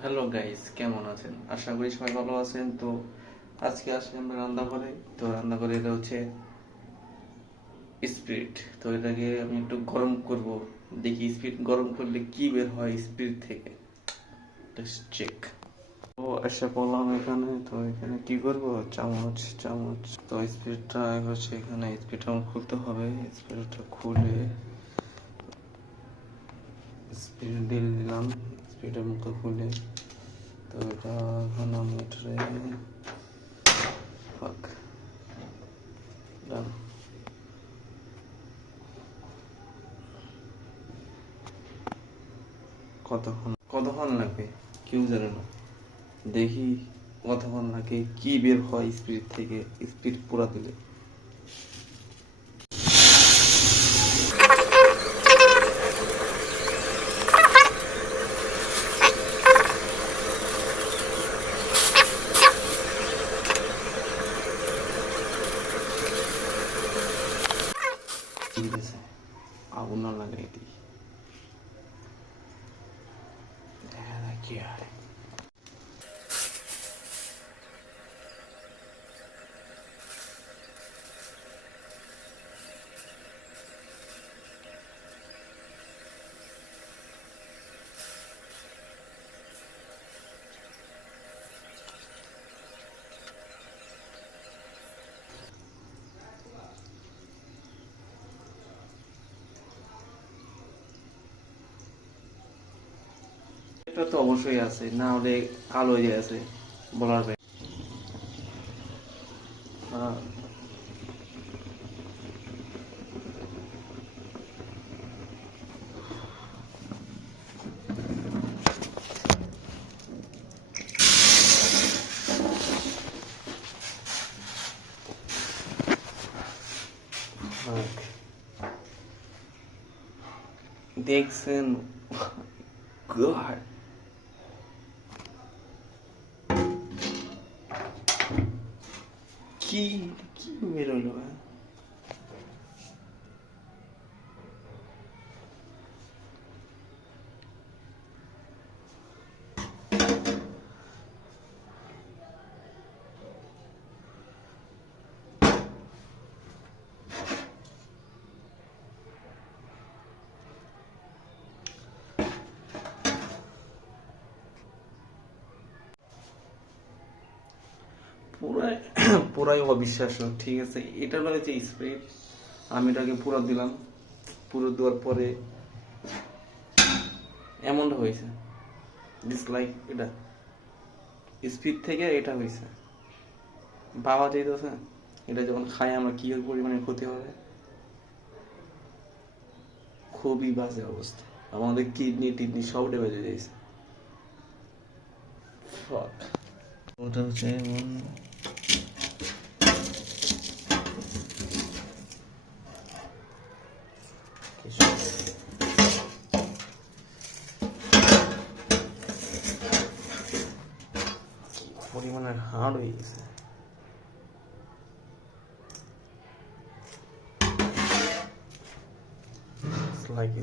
Hello guys, কেমন আছেন? আশা করি সবাই ভালো আছেন। তো আজকে আসলে আমরা রান্নাঘরে। তো রান্নাঘরে এটা হচ্ছে স্পিরিট। তো এটাকে আমি একটু গরম করব, দেখি স্পিরিট গরম করলে কি বের হয় স্পিরিট থেকে। চেক। তো আশা করলাম এখানে। তো এখানে কি করব, চামচ চামচ। তো স্পিরিটটা হচ্ছে এখানে, স্পিরিটটা আমার খুলতে হবে। স্পিরিটটা খুলে স্পিরিট দিয়ে দিলাম, স্পিরিটের মুখটা খুলে। তো এটা এখন আমি এটারে ফাক ডান। কতক্ষণ লাগবে কেউ জানে না। দেখি কতক্ষণ লাগে, কি বের হয় স্পিরিট থেকে স্পিরিট পুরা দিলে। ঠিক আছে, আগুন না লাগাই দিই, দেখা যাক কি হয়। এটা তো অবশ্যই আছে, না হলে কালো হয়ে আছে বলার বাইরে। হ্যাঁ, দেখছেন? God, কি কি বেরোলো? পুরাই পুরাই অবিশ্বাস্য। ঠিক আছে, এটা হলো যে স্প্রিট। আমি এটাকে পুরো দিলাম, পুরো দেওয়ার পরে এমনটা হয়েছে। ডিসলাইক এটা স্পিড থেকে এটা হয়েছে, বাবা যেতেছে। এটা যখন খাই আমরা কি পরিমাণে ক্ষতি হবে, খুবই বাজে অবস্থা। আমাদের কিডনি টিডনি সব ড্যামেজ হয়ে যাইছে। ওটা হচ্ছে এমন কিছু পরিমাণের হার্ড হয়ে গেছে। Like